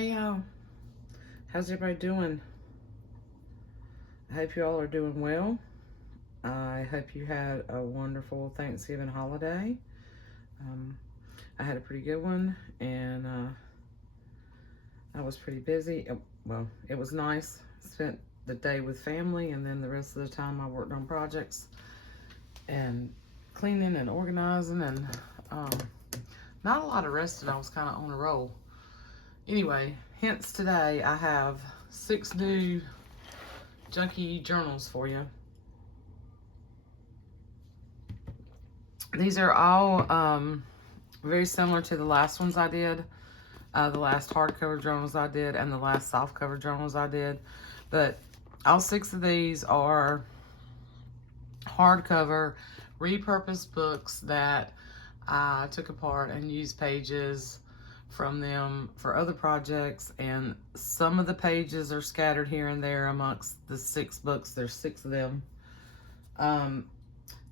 Hey y'all, how's everybody doing? I hope you all are doing well. I hope you had a wonderful Thanksgiving holiday. Um, I had a pretty good one, and I was pretty busy. Well, it was nice. Spent the day with family, and then the rest of the time I worked on projects and cleaning and organizing, and um, not a lot of resting. I was kind of on a roll. Anyway, hence today I have 6 new junky journals for you. These are all very similar to the last ones I did, the last hardcover journals I did, and the last softcover journals I did. But all 6 of these are hardcover, repurposed books that I took apart and used pages from them for other projects, and some of the pages are scattered here and there amongst the 6 books. There's 6 of them.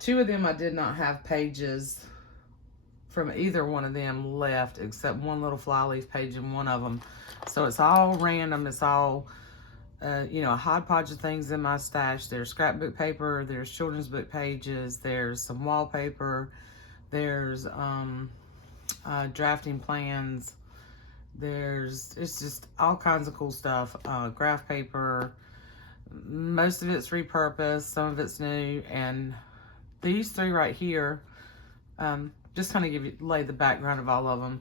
2 of them I did not have pages from either one of them left, except one little flyleaf page in one of them. So it's all random. It's all, a hodgepodge of things in my stash. There's scrapbook paper, there's children's book pages, there's some wallpaper, there's drafting plans, it's just all kinds of cool stuff. Graph paper, most of it's repurposed, some of it's new, and these 3 right here, just kind of lay the background of all of them.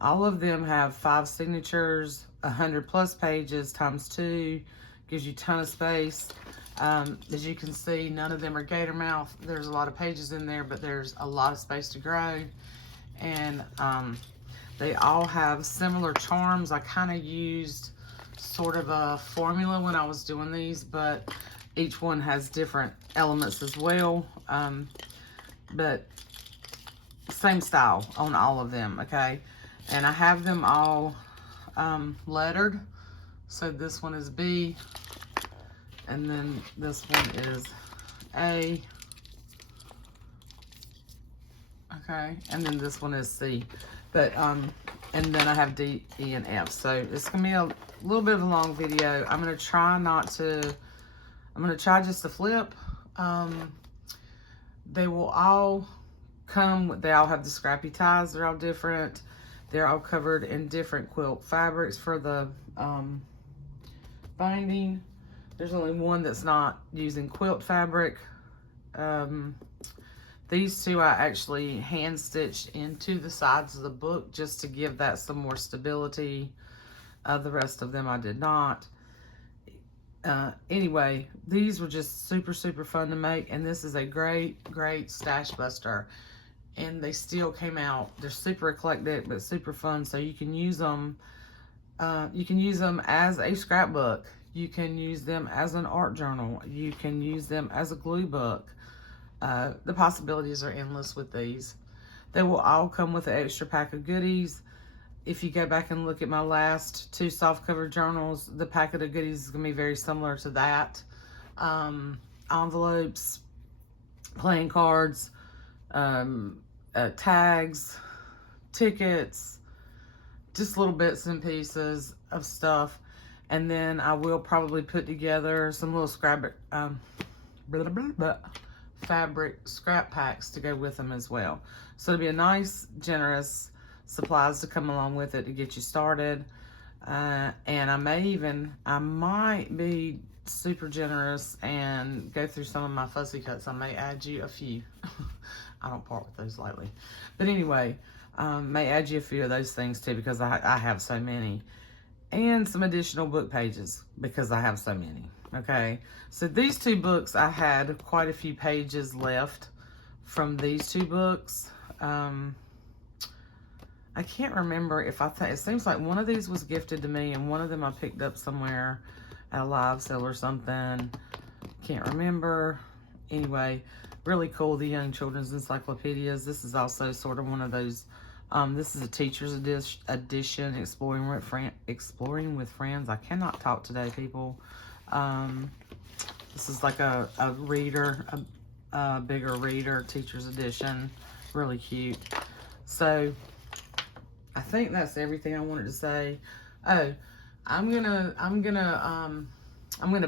All of them have 5 signatures, 100 plus pages times 2, gives you a ton of space. As you can see, none of them are gator mouth. There's a lot of pages in there, but there's a lot of space to grow. And they all have similar charms. I kind of used sort of a formula when I was doing these, but each one has different elements as well. But same style on all of them, okay? And I have them all lettered. So this one is B, and then this one is A, okay? And then this one is C. But, and then I have D, E, and F. So it's gonna be a little bit of a long video. I'm gonna try just to flip. They will all they all have the scrappy ties. They're all different. They're all covered in different quilt fabrics for the binding. There's only one that's not using quilt fabric. These 2 I actually hand stitched into the sides of the book just to give that some more stability. The rest of them I did not. Anyway, these were just super fun to make, and this is a great stash buster, and they still came out. They're super eclectic but super fun, so you can use them as a scrapbook, you can use them as an art journal, you can use them as a glue book. The possibilities are endless with these. They will all come with an extra pack of goodies. If you go back and look at my last 2 softcover journals, the packet of goodies is going to be very similar to that. Envelopes, playing cards, tags, tickets, just little bits and pieces of stuff. And then I will probably put together some little fabric scrap packs to go with them as well. So it'll be a nice, generous supplies to come along with it to get you started. And I might be super generous and go through some of my fussy cuts. I may add you a few. I don't part with those lightly. But anyway, may add you a few of those things too, because I have so many. And some additional book pages because I have so many. Okay, so these 2 books, I had quite a few pages left from these 2 books. I can't remember if it seems like one of these was gifted to me and one of them I picked up somewhere at a live sale or something. Can't remember. Anyway, really cool, the Young Children's Encyclopedias. This is also sort of one of those, this is a teacher's edition, Exploring with Friends. I cannot talk today, people. This is like a reader, a bigger reader, teacher's edition. Really cute. So I think that's everything I wanted to say. Oh, I'm gonna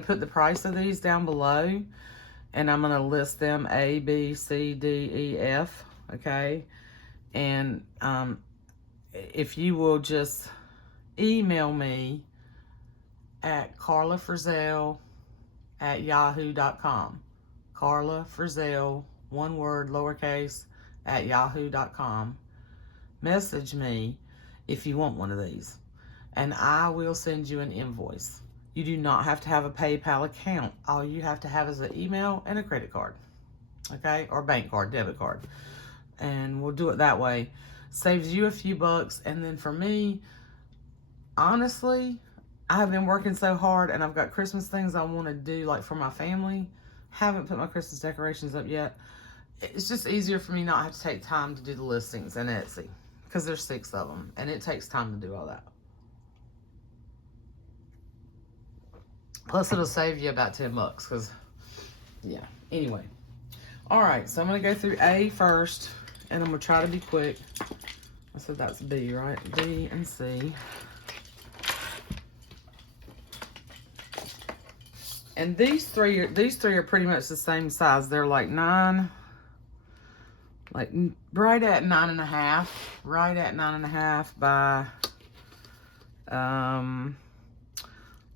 put the price of these down below, and I'm gonna list them A, B, C, D, E, F. Okay, and if you will just email me at carlafrizzell@yahoo.com. Carla Frizzell, one word, lowercase, @yahoo.com. Message me if you want one of these, and I will send you an invoice. You do not have to have a PayPal account. All you have to have is an email and a credit card, okay, or bank card, debit card, and we'll do it that way. Saves you a few bucks, and then for me, honestly, I have been working so hard, and I've got Christmas things I want to do, like for my family. Haven't put my Christmas decorations up yet. It's just easier for me not have to take time to do the listings in Etsy, because there's 6 of them, and it takes time to do all that. Plus, it'll save you about 10 bucks, because, yeah. Anyway. All right, so I'm going to go through A first, and I'm going to try to be quick. I said that's B, right? B and C. And these three are pretty much the same size. They're like 9, like right at 9.5, right at 9.5 by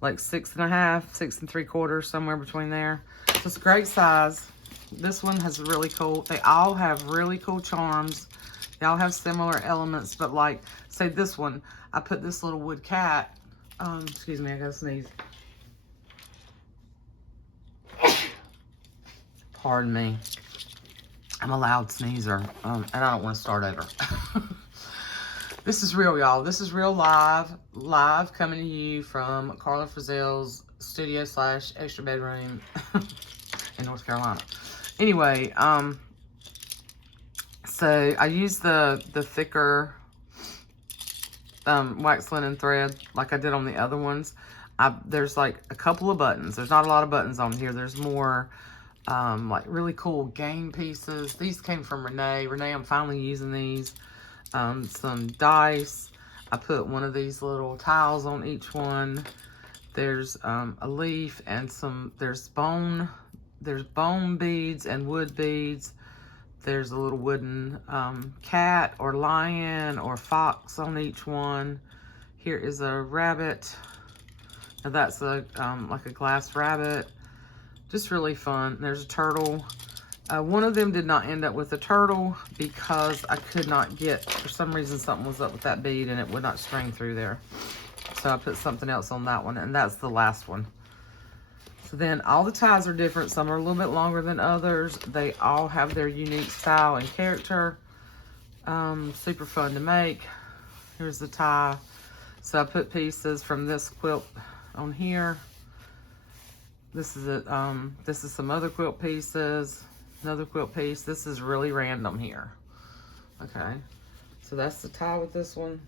like 6.5, 6 3/4, somewhere between there. So it's a great size. This one has really cool. They all have really cool charms. They all have similar elements, but like, say this one, I put this little wood cat. Excuse me, I gotta sneeze. Pardon me. I'm a loud sneezer, and I don't want to start over. This is real, y'all. This is real live coming to you from Carla Frizzell's studio / extra bedroom in North Carolina. Anyway, so I use the thicker wax linen thread like I did on the other ones. There's like a couple of buttons. There's not a lot of buttons on here. There's more like really cool game pieces. These came from Renee. Renee, I'm finally using these. Some dice. I put one of these little tiles on each one. There's a leaf and there's bone beads and wood beads. There's a little wooden cat or lion or fox on each one. Here is a rabbit. Now that's like a glass rabbit. Just really fun. There's a turtle. One of them did not end up with a turtle because I could not get, for some reason something was up with that bead and it would not string through there. So I put something else on that one, and that's the last one. So then all the ties are different. Some are a little bit longer than others. They all have their unique style and character. Super fun to make. Here's the tie. So I put pieces from this quilt on here. This is some other quilt pieces, another quilt piece. This is really random here. Okay, so that's the tie with this one.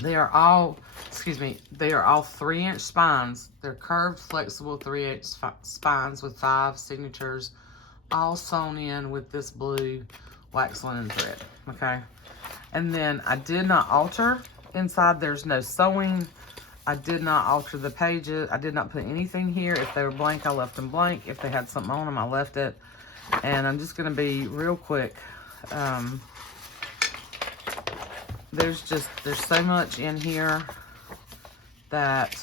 They are all 3-inch spines. They're curved, flexible 3-inch spines with 5 signatures, all sewn in with this blue wax linen thread. Okay, and then I did not alter inside. There's no sewing. I did not alter the pages. I did not put anything here. If they were blank, I left them blank. If they had something on them, I left it. And I'm just going to be real quick. There's so much in here that,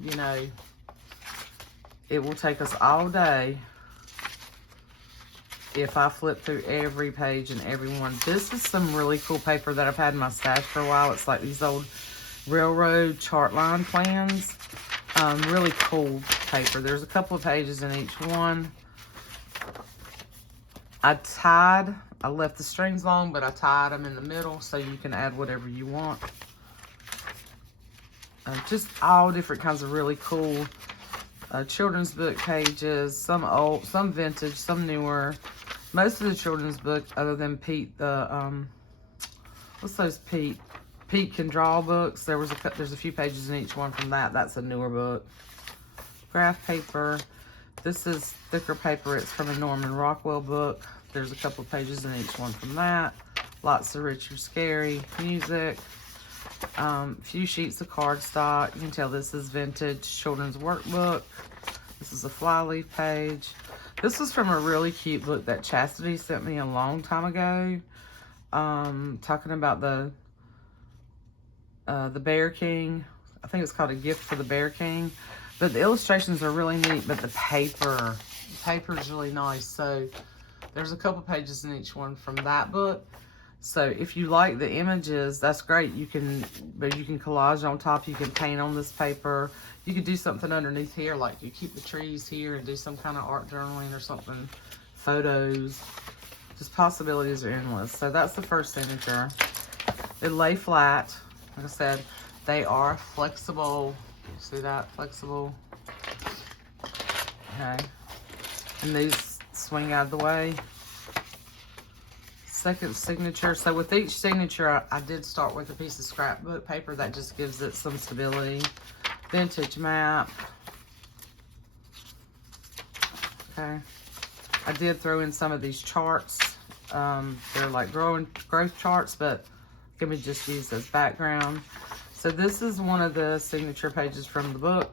you know, it will take us all day if I flip through every page and every one. This is some really cool paper that I've had in my stash for a while. It's like these old railroad chart line plans. Really cool paper. There's a couple of pages in each one. I left the strings long, but I tied them in the middle so you can add whatever you want. Just all different kinds of really cool children's book pages. Some old, some vintage, some newer. Most of the children's book, other than Pete, what's those Pete Can Draw books. There's a few pages in each one from that. That's a newer book. Graph paper. This is thicker paper. It's from a Norman Rockwell book. There's a couple of pages in each one from that. Lots of Richard Scarry music. Few sheets of cardstock. You can tell this is vintage children's workbook. This is a flyleaf page. This was from a really cute book that Chastity sent me a long time ago. Talking about the Bear King. I think it's called A Gift for the Bear King. But the illustrations are really neat, but the paper is really nice. So there's a couple pages in each one from that book. So if you like the images, that's great. You can collage on top. You can paint on this paper. You could do something underneath here, like you keep the trees here and do some kind of art journaling or something. Photos. Just possibilities are endless. So that's the first signature. They lay flat. Like I said, they are flexible. See that? Flexible. Okay. And these swing out of the way. Second signature. So with each signature, I did start with a piece of scrapbook paper that just gives it some stability. Vintage map. Okay. I did throw in some of these charts. They're like growth charts, but can be just used as background. So this is one of the signature pages from the book.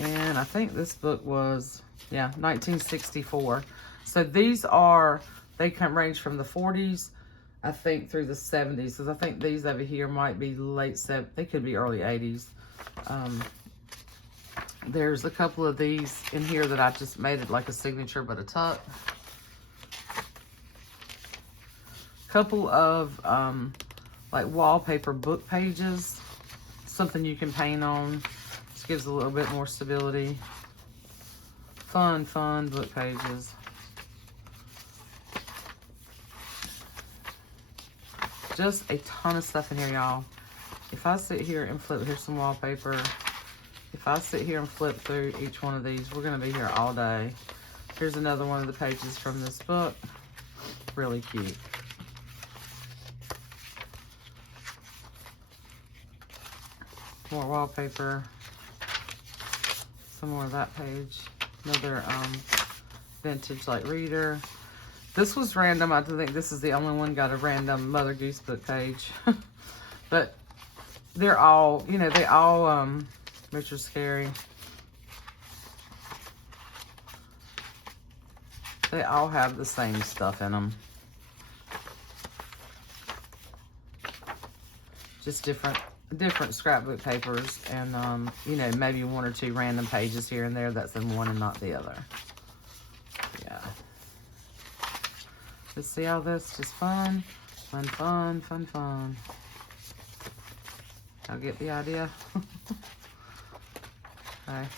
And I think this book was, yeah, 1964. So these are, they can range from the 40s, I think, through the 70s. Because I think these over here might be late 70s. They could be early 80s. There's a couple of these in here that I just made it like a signature, but a tuck. Couple of like wallpaper book pages. Something you can paint on. Just gives a little bit more stability. Fun book pages. Just a ton of stuff in here, y'all. If I sit here and flip, here's some wallpaper. If I sit here and flip through each one of these, we're going to be here all day. Here's another one of the pages from this book. Really cute. More wallpaper. Some more of that page. Another vintage like reader. This was random. I think this is the only one got a random Mother Goose book page. But they're all, you know, they all, Richard Scarry. They all have the same stuff in them. Just different scrapbook papers, and you know, maybe one or two random pages here and there that's in one and not the other. Yeah. Just see all this? Just fun. I'll get the idea. Okay.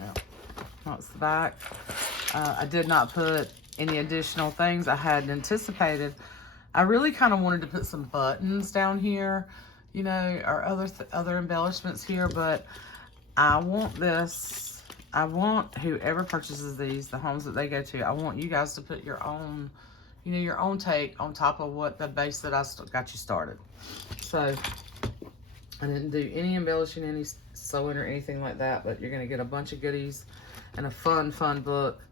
Well, that's the back. I did not put any additional things I had anticipated. I really kind of wanted to put some buttons down here, you know, or other embellishments here, but I want this. I want whoever purchases these, the homes that they go to, I want you guys to put your own, you know, your own take on top of what the base that I got you started. So I didn't do any embellishing, any sewing or anything like that, but you're going to get a bunch of goodies and a fun book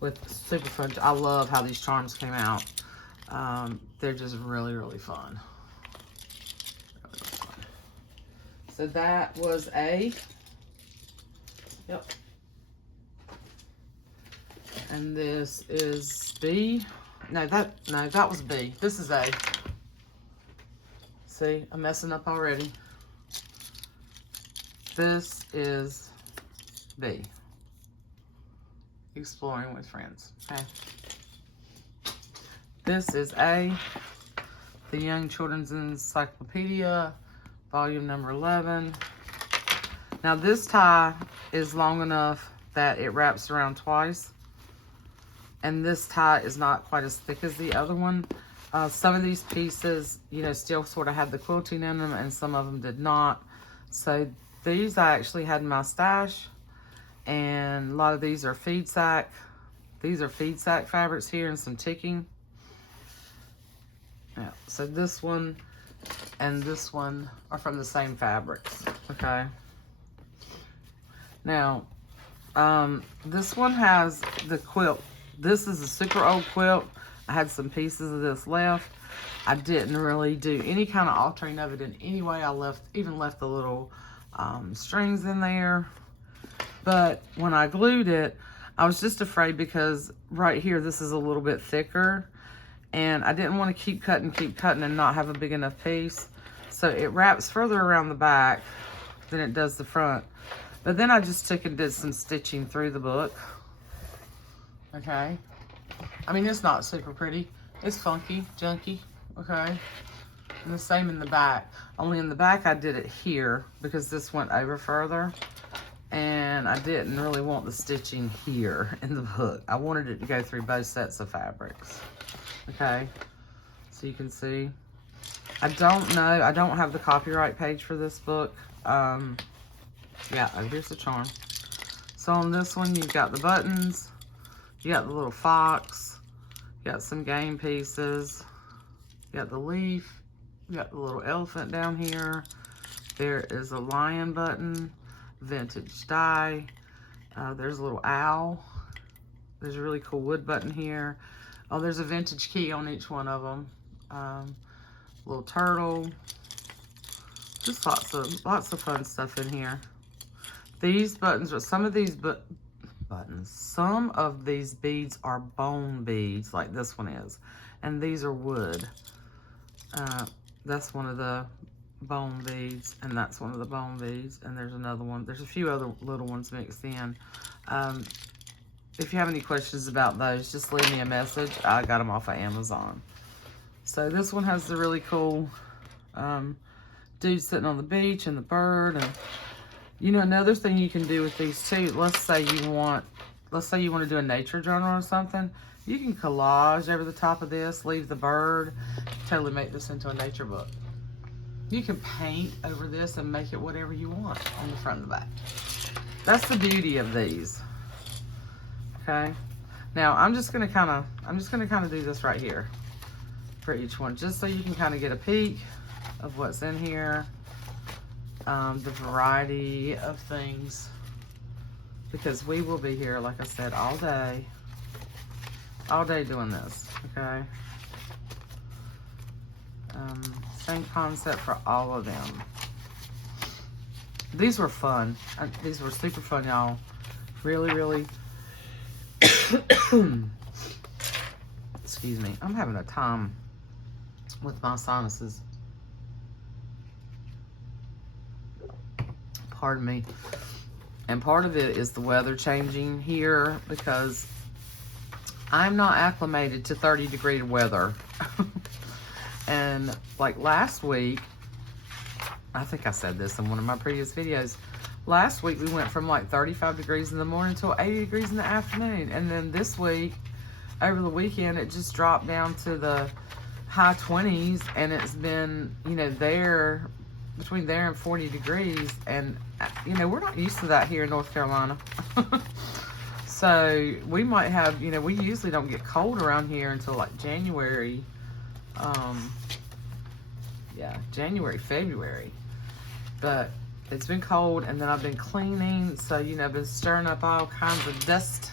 with super fun. I love how these charms came out. They're just really fun. So that was A. Yep. And this is B. No, that was B. This is A. See, I'm messing up already. This is B. Exploring with friends. Okay. This is A. The Young Children's Encyclopedia, volume number 11. Now this tie is long enough that it wraps around twice. And this tie is not quite as thick as the other one. Some of these pieces, you know, still sort of had the quilting in them, and some of them did not. So these I actually had in my stash. And a lot of these are feed sack. These are feed sack fabrics here and some ticking. Yeah, so this one and this one are from the same fabrics, okay? Now, this one has the quilt. This is a super old quilt. I had some pieces of this left. I didn't really do any kind of altering of it in any way. I even left the little strings in there. But when I glued it, I was just afraid because right here, this is a little bit thicker. And I didn't want to keep cutting and not have a big enough piece. So it wraps further around the back than it does the front. But then I just took and did some stitching through the book. Okay. I mean, it's not super pretty. It's funky, junky. Okay. And the same in the back. Only in the back I did it here because this went over further. And I didn't really want the stitching here in the book. I wanted it to go through both sets of fabrics. Okay. So you can see. I don't know. I don't have the copyright page for this book. Yeah, here's the charm. So on this one, you've got the buttons. You got the little fox. You got some game pieces. You got the leaf. You got the little elephant down here. There is a lion button. Vintage die. There's a little owl. There's a really cool wood button here. Oh, there's a vintage key on each one of them. Little turtle. Just lots of fun stuff in here. These buttons are some of these some of these beads are bone beads, like this one is, and these are wood. That's one of the bone beads, and that's one of the bone beads, and there's another one. There's a few other little ones mixed in. If you have any questions about those, just leave me a message. I got them off of Amazon. So this one has the really cool dude sitting on the beach and the bird. And you know, another thing you can do with these too, let's say you want to do a nature journal or something, you can collage over the top of this, leave the bird, totally make this into a nature book. You can paint over this and make it whatever you want on the front and the back. That's the beauty of these. Okay. Now I'm just gonna kind of do this right here for each one, just so you can kind of get a peek of what's in here, the variety of things, because we will be here, like I said, all day doing this. Okay. Same concept for all of them. These were fun. These were super fun, y'all. Really, really. Excuse me. I'm having a time with my sinuses. Pardon me. And part of it is the weather changing here because I'm not acclimated to 30-degree weather. And like last week, I think I said this in one of my previous videos. Last week we went from like 35 degrees in the morning to 80 degrees in the afternoon. And then this week, over the weekend, it just dropped down to the high 20s. And it's been, you know, between there and 40 degrees. And, you know, we're not used to that here in North Carolina. So we might have, you know, we usually don't get cold around here until like January. January, February. But it's been cold, and then I've been cleaning, so, you know, I've been stirring up all kinds of dust.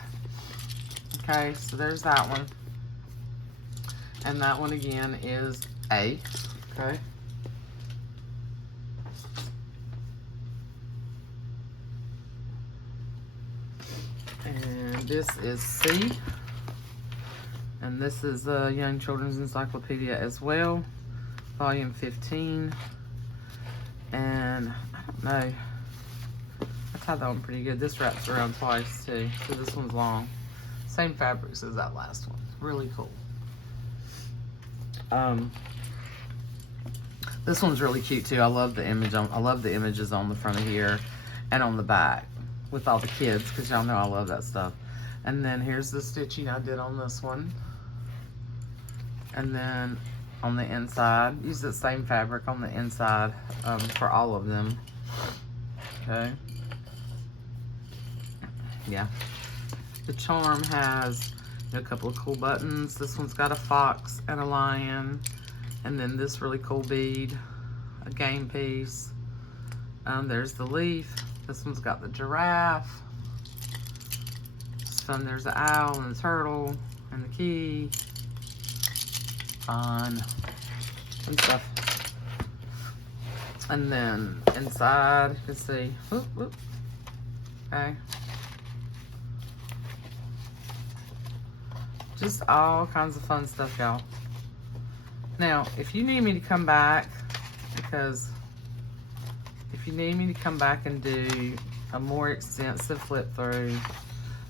Okay, so there's that one. And that one again is A. Okay. And this is C. And this is a Young Children's Encyclopedia as well. Volume 15. And I don't know. I tied that one pretty good. This wraps around twice too. So this one's long. Same fabrics as that last one. Really cool. This one's really cute too. I love the images on the front of here and on the back with all the kids, because y'all know I love that stuff. And then here's the stitching I did on this one. And then on the inside, use the same fabric on the inside for all of them. Okay. Yeah. The charm has a couple of cool buttons. This one's got a fox and a lion. And then this really cool bead, a game piece. There's the leaf. This one's got the giraffe. There's the owl and the turtle and the key. fun and stuff. And then inside, you can see, whoop, whoop. Okay. Just all kinds of fun stuff, y'all. Now, if you need me to come back, because if you need me to come back and do a more extensive flip through,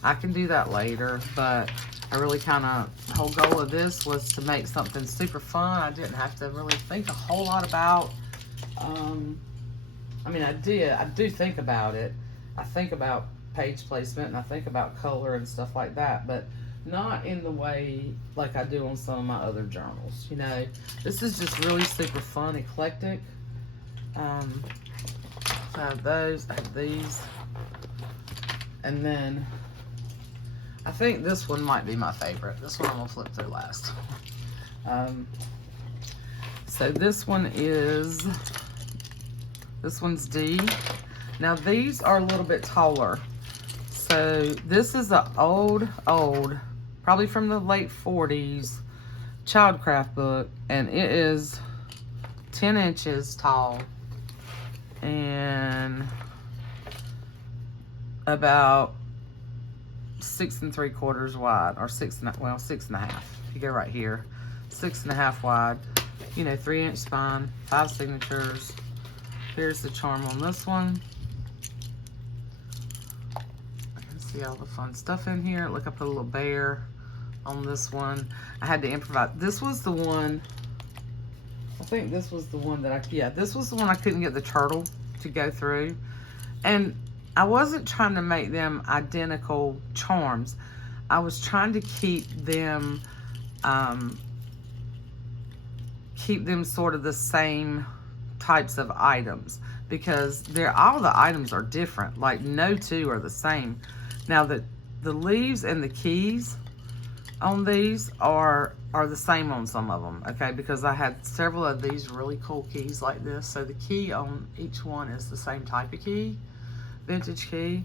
I can do that later, but I really kind of, the whole goal of this was to make something super fun. I didn't have to really think a whole lot about, I mean, I do think about it. I think about page placement and I think about color and stuff like that, but not in the way like I do on some of my other journals. You know, this is just really super fun, eclectic. I have those, I have these, and then I think this one might be my favorite. This one I'm gonna flip through last. So this one's D. Now these are a little bit taller. So this is an old, probably from the late 40s Childcraft book, and it is 10 inches tall and about 6 3/4 wide, or 6 1/2. You go right here, 6 1/2 wide. You know, 3-inch spine, 5 signatures. Here's the charm on this one. See all the fun stuff in here. Look, I put a little bear on this one. I had to improvise. This was the one, I think this was the one that this was the one I couldn't get the turtle to go through. And I wasn't trying to make them identical charms. I was trying to keep them sort of the same types of items, because all the items are different. Like no two are the same. Now the leaves and the keys on these are the same on some of them, okay? Because I had several of these really cool keys like this. So the key on each one is the same type of key, vintage key.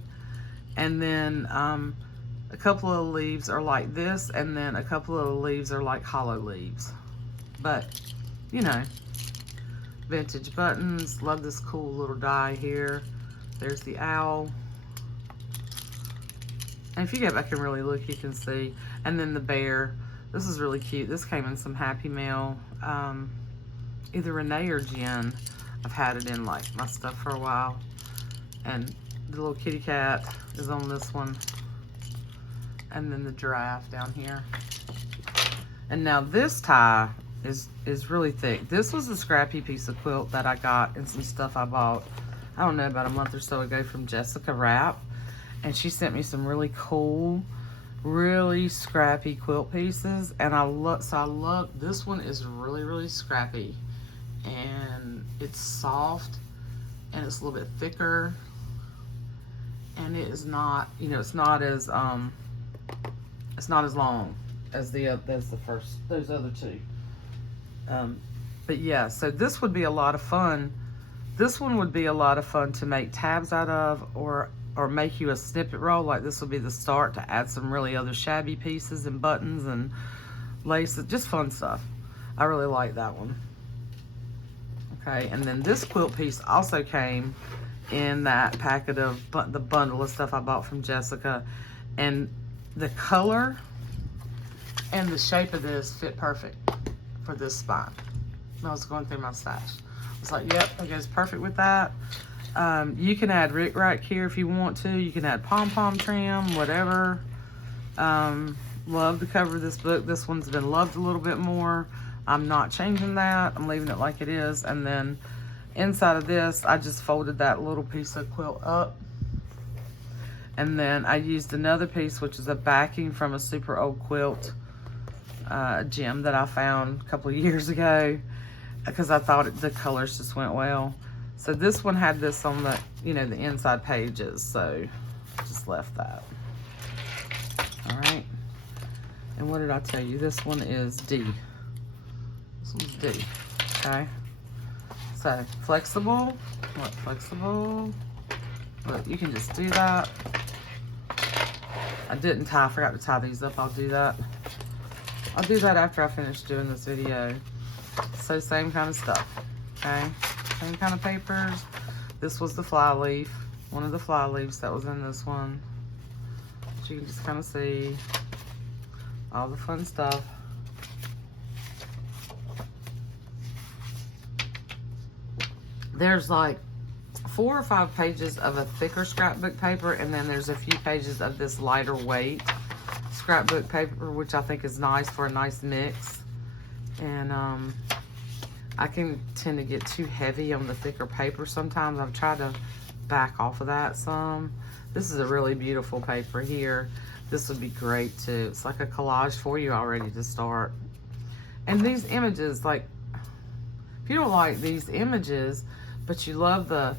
And then a couple of leaves are like this, and then a couple of leaves are like hollow leaves. But, you know, vintage buttons. Love this cool little die here. There's the owl. And if you go back and really look, you can see. And then the bear. This is really cute. This came in some Happy Mail. Either Renee or Jen. I've had it in like my stuff for a while. And the little kitty cat is on this one. And then the giraffe down here. And now this tie is really thick. This was a scrappy piece of quilt that I got and some stuff I bought, I don't know, about a month or so ago from Jessica Rapp. And she sent me some really cool, really scrappy quilt pieces. And I love, this one is really, really scrappy. And it's soft, and it's a little bit thicker. And it is not, you know, it's not as long as those other two. But yeah, so this would be a lot of fun. This one would be a lot of fun to make tabs out of, or make you a snippet roll. Like this would be the start to add some really other shabby pieces and buttons and laces, just fun stuff. I really like that one. Okay, and then this quilt piece also came in that packet of the bundle of stuff I bought from Jessica, and the color and the shape of this fit perfect for this spine. I was going through my stash. I was like, yep, that goes perfect with that. You can add rickrack here if you want to. You can add pom-pom trim, whatever. Love the cover of this book. This one's been loved a little bit more. I'm not changing that. I'm leaving it like it is. And then inside of this, I just folded that little piece of quilt up. And then I used another piece, which is a backing from a super old quilt gem that I found a couple of years ago, because I thought the colors just went well. So this one had this on the, you know, the inside pages, so just left that. All right. And what did I tell you? This one is D. This one's D, okay? So flexible, look, flexible. Look, you can just do that. I didn't tie, I forgot to tie these up, I'll do that. I'll do that after I finish doing this video. So same kind of stuff, okay? Same kind of papers. This was the fly leaf, one of the fly leaves that was in this one. So you can just kind of see all the fun stuff. There's like 4 or 5 pages of a thicker scrapbook paper, and then there's a few pages of this lighter weight scrapbook paper, which I think is nice for a nice mix. And I can tend to get too heavy on the thicker paper sometimes. I've tried to back off of that some. This is a really beautiful paper here. This would be great too. It's like a collage for you already to start. And these images, like, if you don't like these images, but you love the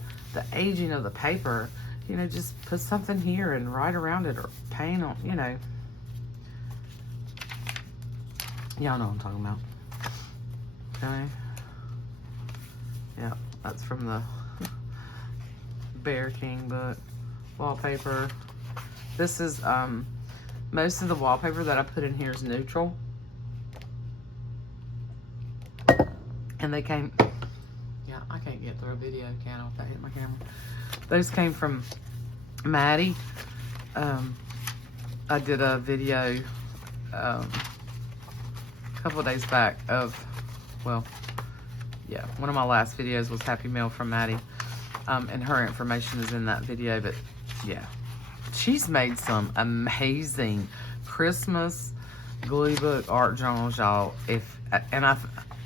aging of the paper, you know, just put something here and write around it or paint on, you know. Y'all know what I'm talking about. Okay. Yeah, that's from the Bear King book. Wallpaper. This is, most of the wallpaper that I put in here is neutral. And they came, yeah, I can't get through a video, can I, if I hit my camera. Those came from Maddie. I did a video a couple of days back of, well, yeah, one of my last videos was Happy Mail from Maddie. And her information is in that video, but yeah. She's made some amazing Christmas glue book art journals, y'all.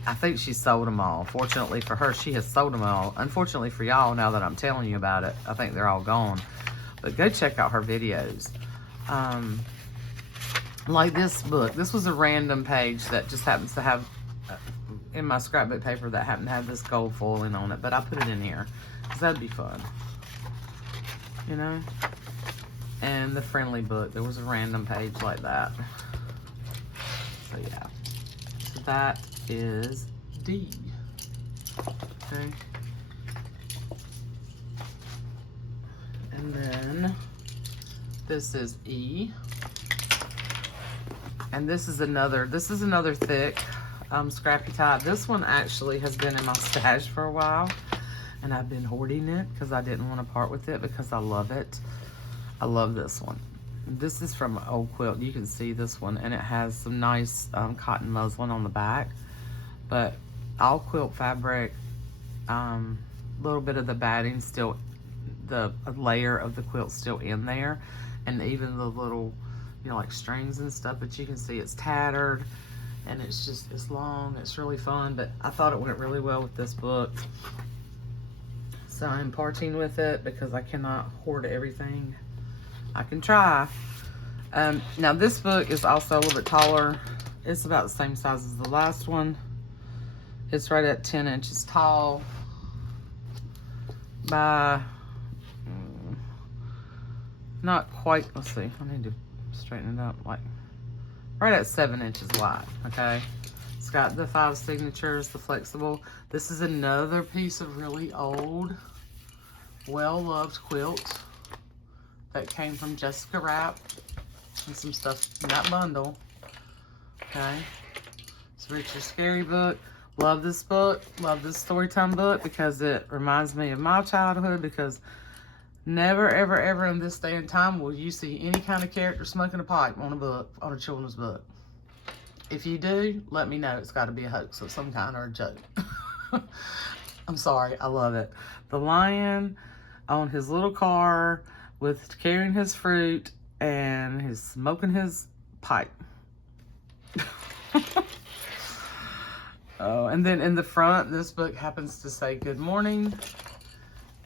I think she sold them all. Fortunately for her, she has sold them all. Unfortunately for y'all, now that I'm telling you about it, I think they're all gone. But go check out her videos. Like this book. This was a random page that just happens to have, in my scrapbook paper, that happened to have this gold foiling on it. But I put it in here, because that'd be fun. You know? And the friendly book. There was a random page like that. So yeah. So that is D. Okay. And then this is E. And this is another thick scrappy type. This one actually has been in my stash for a while, and I've been hoarding it because I didn't want to part with it because I love it. I love this one. This is from an old quilt. You can see this one, and it has some nice cotton muslin on the back. But all quilt fabric, little bit of the batting still, the layer of the quilt still in there, and even the little, you know, like strings and stuff. But you can see it's tattered, and it's long. It's really fun. But I thought it went really well with this book, so I'm parting with it because I cannot hoard everything. I can try. Now this book is also a little bit taller. It's about the same size as the last one. It's right at 10 inches tall by, not quite, let's see, I need to straighten it up, like right at 7 inches wide, okay? It's got the 5 signatures, the flexible. This is another piece of really old, well-loved quilt that came from Jessica Rapp, and some stuff in that bundle, okay? It's Richard's Scary book. Love this book, love this storytime book because it reminds me of my childhood, because never, ever, ever in this day and time will you see any kind of character smoking a pipe on a book, on a children's book. If you do, let me know. It's got to be a hoax of some kind or a joke. I'm sorry, I love it. The lion on his little car with carrying his fruit, and he's smoking his pipe. Oh, and then in the front, this book happens to say good morning,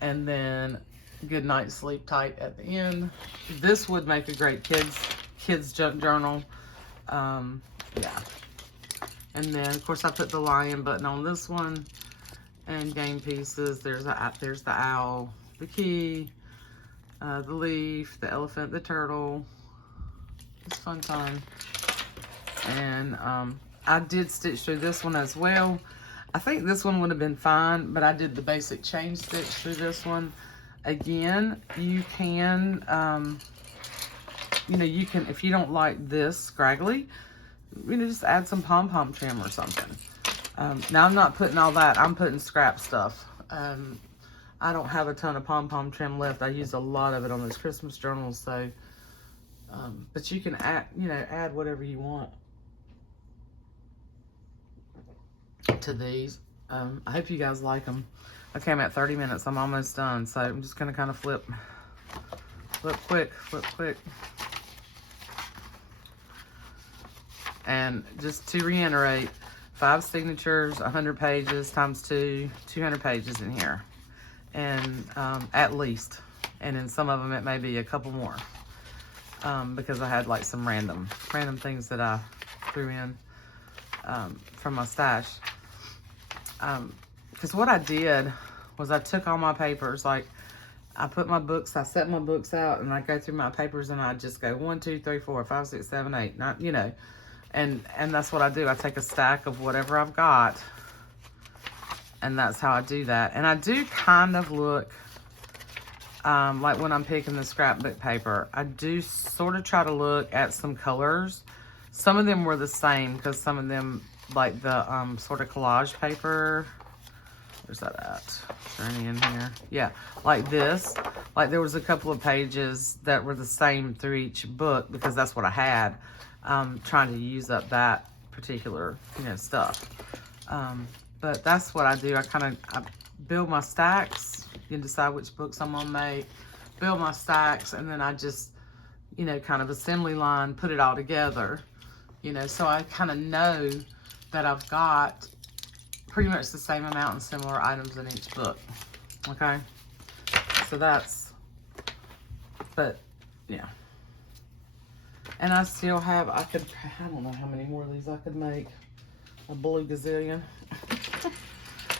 and then good night, sleep tight at the end. This would make a great kids junk journal. Yeah. And then of course I put the lion button on this one, and game pieces. There's the owl, the key, the leaf, the elephant, the turtle. It's fun time. And I did stitch through this one as well. I think this one would have been fine, but I did the basic chain stitch through this one. Again, you can, you know, you can, if you don't like this scraggly, you know, just add some pom-pom trim or something. Now I'm not putting all that. I'm putting scrap stuff. I don't have a ton of pom-pom trim left. I used a lot of it on those Christmas journals, so, but you can add, you know, add whatever you want to these. I hope you guys like them. Okay, I'm at 30 minutes. I'm almost done, so I'm just gonna kind of flip quick. And just to reiterate, 5 signatures, 100 pages times 2, 200 pages in here. And at least. And in some of them, it may be a couple more. Because I had like some random things that I threw in from my stash. Because what I did was I took all my papers, like I put my books, I set my books out, and I go through my papers, and I just go 1, 2, 3, 4, 5, 6, 7, 8, 9, you know, and that's what I do. I take a stack of whatever I've got, and that's how I do that. And I do kind of look, like when I'm picking the scrapbook paper, I do sort of try to look at some colors. Some of them were the same, because some of them, like the sort of collage paper, where's that at? Is there any in here? Yeah, like this. Like there was a couple of pages that were the same through each book, because that's what I had. Trying to use up that particular, you know, stuff. But that's what I do. I build my stacks. You can decide which books I'm gonna make. Build my stacks, and then I just, you know, kind of assembly line, put it all together. You know, so I kind of know that I've got pretty much the same amount and similar items in each book. Okay, so that's, but yeah. And I still have, I don't know how many more of these I could make. A blue gazillion.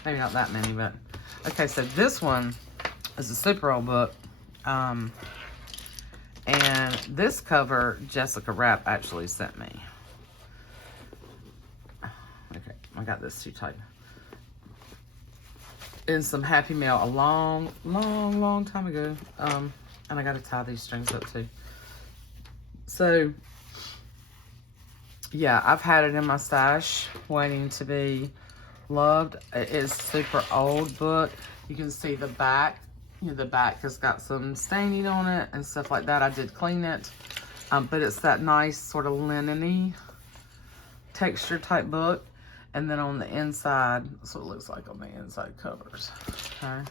Maybe not that many, but. Okay, so this one is a super old book. And this cover, Jessica Rapp actually sent me. Okay, I got this too tight. In some Happy Mail a long time ago. And I got to tie these strings up too. So, yeah, I've had it in my stash waiting to be loved. It's a super old book. You can see the back. You know, the back has got some staining on it and stuff like that. I did clean it. But it's that nice sort of linen-y texture type book. And then on the inside, that's what it looks like on the inside covers. Okay.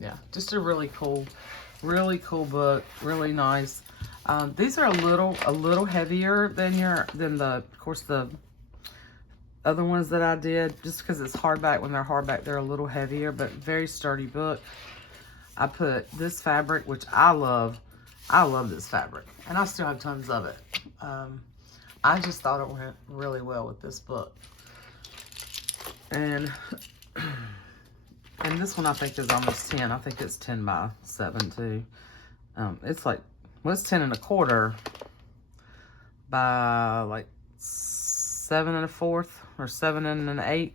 Yeah, just a really cool book, really nice. These are a little heavier than of course the other ones that I did, just because it's hardback. When they're hardback, they're a little heavier, but very sturdy book. I put this fabric, which I love this fabric, and I still have tons of it. I just thought it went really well with this book. And this one I think is almost 10. I think it's 10 by 7 too. It's like, well, it's 10 1/4 by like 7 1/4 or 7 1/8.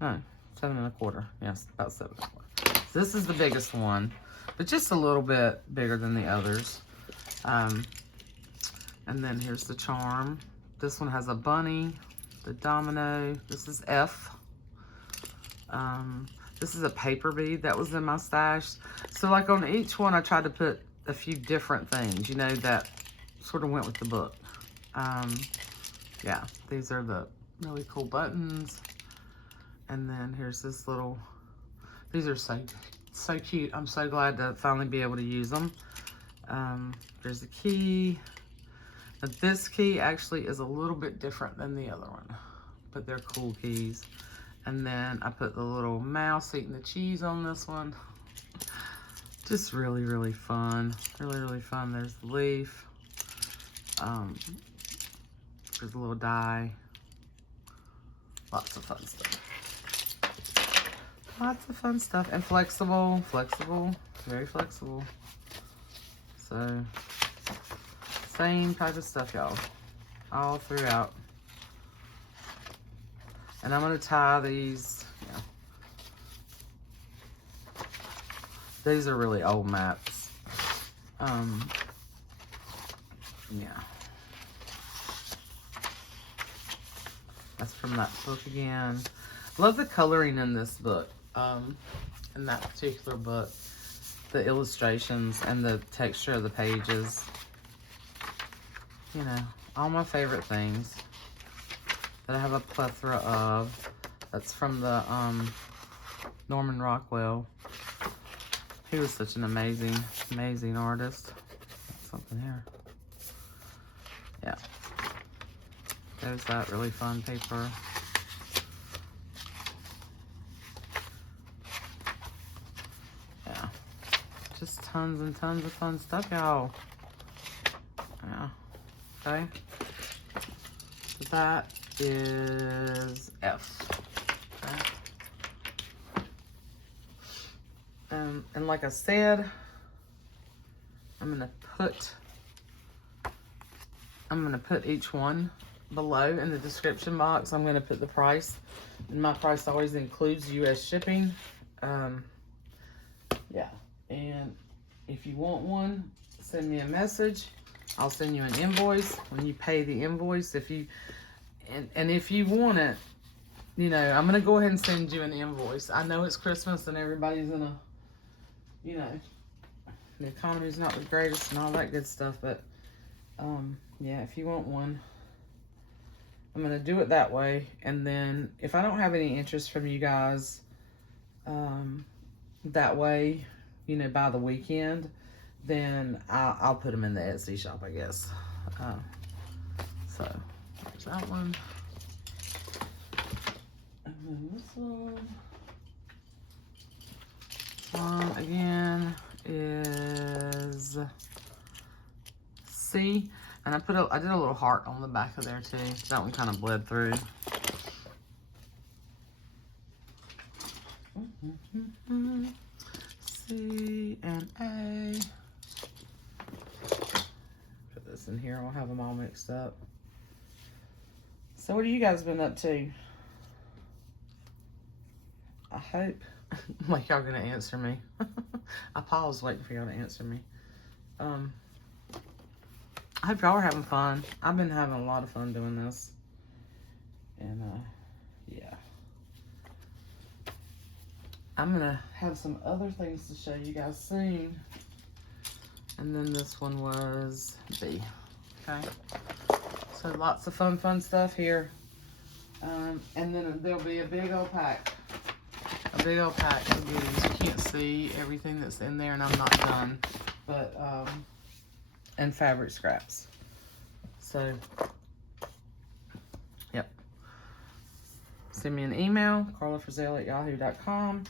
No, 7 1/4. Yes, about 7 1/4. So this is the biggest one, but just a little bit bigger than the others. And then here's the charm. This one has a bunny, the domino. This is F. This is a paper bead that was in my stash. So like on each one, I tried to put a few different things, you know, that sort of went with the book. Yeah, these are the really cool buttons. And then here's this little, these are so cute. I'm so glad to finally be able to use them. There's the key. Now this key actually is a little bit different than the other one, but they're cool keys. And then I put the little mouse eating the cheese on this one. Just really fun. Really fun. There's the leaf. There's a little die. Lots of fun stuff. Lots of fun stuff. And flexible. Very flexible. So, same type of stuff, y'all. All throughout. And I'm going to tie these. Yeah. These are really old maps. Yeah. That's from that book again. Love the coloring in this book. In that particular book. The illustrations and the texture of the pages. You know, all my favorite things that I have a plethora of. That's from the Norman Rockwell. He was such an amazing, amazing artist. Something here. Yeah. There's that really fun paper. Yeah. Just tons and tons of fun stuff, y'all. Yeah. Okay. So that is F. Okay. And like I said, I'm gonna put each one below in the description box. I'm gonna put the price, and my price always includes US shipping. Yeah, and if you want one, send me a message. I'll send you an invoice. When you pay the invoice, if you if you want it, you know, I'm gonna go ahead and send you an invoice. I know it's Christmas and everybody's in a, you know, the economy's not the greatest and all that good stuff, but yeah, if you want one, I'm gonna do it that way. And then if I don't have any interest from you guys that way, you know, by the weekend, then I'll put them in the Etsy shop, I guess. So there's that one. And then this one again is C, and I did a little heart on the back of there too. That one kind of bled through. C and A. Put this in here. I'll have them all mixed up. So what have you guys been up to? I hope like y'all gonna answer me. I paused waiting for y'all to answer me. I hope y'all are having fun. I've been having a lot of fun doing this. And yeah. I'm gonna have some other things to show you guys soon. And then this one was B. Okay. So lots of fun stuff here. And then there'll be a big old pack. A big old pack of goodies. You can't see everything that's in there, and I'm not done. But, and fabric scraps. So, yep. Send me an email, carlafrizzell@yahoo.com.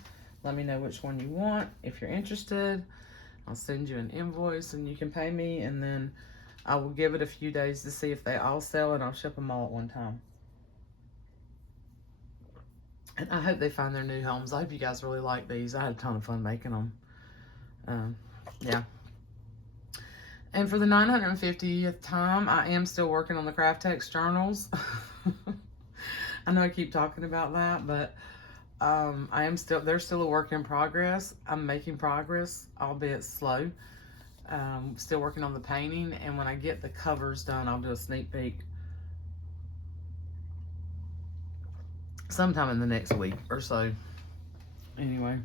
Let me know which one you want. If you're interested, I'll send you an invoice and you can pay me, and then I will give it a few days to see if they all sell, and I'll ship them all at one time. And I hope they find their new homes. I hope you guys really like these. I had a ton of fun making them. Yeah. And for the 950th time, I am still working on the Craft Text journals. I know I keep talking about that, but they're still a work in progress. I'm making progress, albeit slow. Still working on the painting, and when I get the covers done, I'll do a sneak peek sometime in the next week or so. Anyway,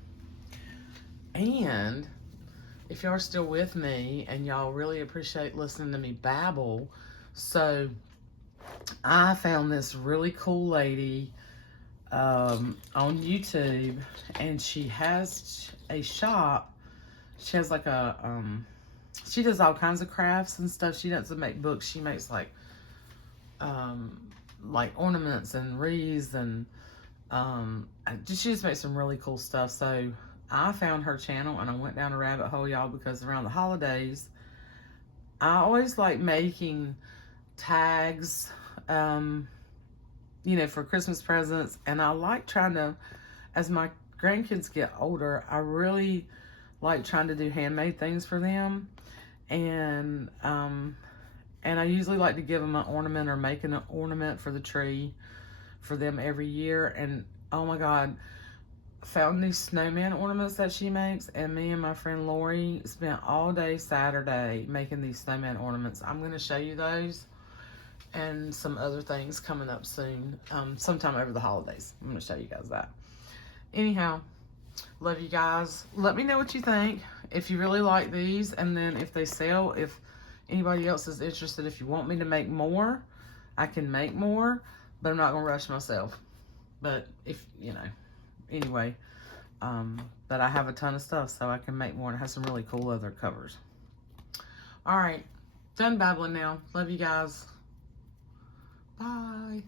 and if y'all are still with me and y'all really appreciate listening to me babble, so I found this really cool lady on YouTube, and she has a shop. She has like a she does all kinds of crafts and stuff. She doesn't make books. She makes like ornaments and wreaths, and she just makes some really cool stuff. So I found her channel and I went down a rabbit hole, y'all, because around the holidays, I always like making tags, you know, for Christmas presents. And I like trying to, as my grandkids get older, I really like trying to do handmade things for them. And I usually like to give them an ornament or make an ornament for the tree for them every year. And oh my God, found these snowman ornaments that she makes, and me and my friend Lori spent all day Saturday making these snowman ornaments. I'm going to show you those and some other things coming up soon, sometime over the holidays. I'm going to show you guys that. Anyhow, love you guys. Let me know what you think, if you really like these, and then if they sell, if anybody else is interested, if you want me to make more, I can make more, but I'm not going to rush myself. But if, you know, anyway, but I have a ton of stuff, so I can make more, and it has some really cool leather covers. All right, done babbling now. Love you guys. Bye.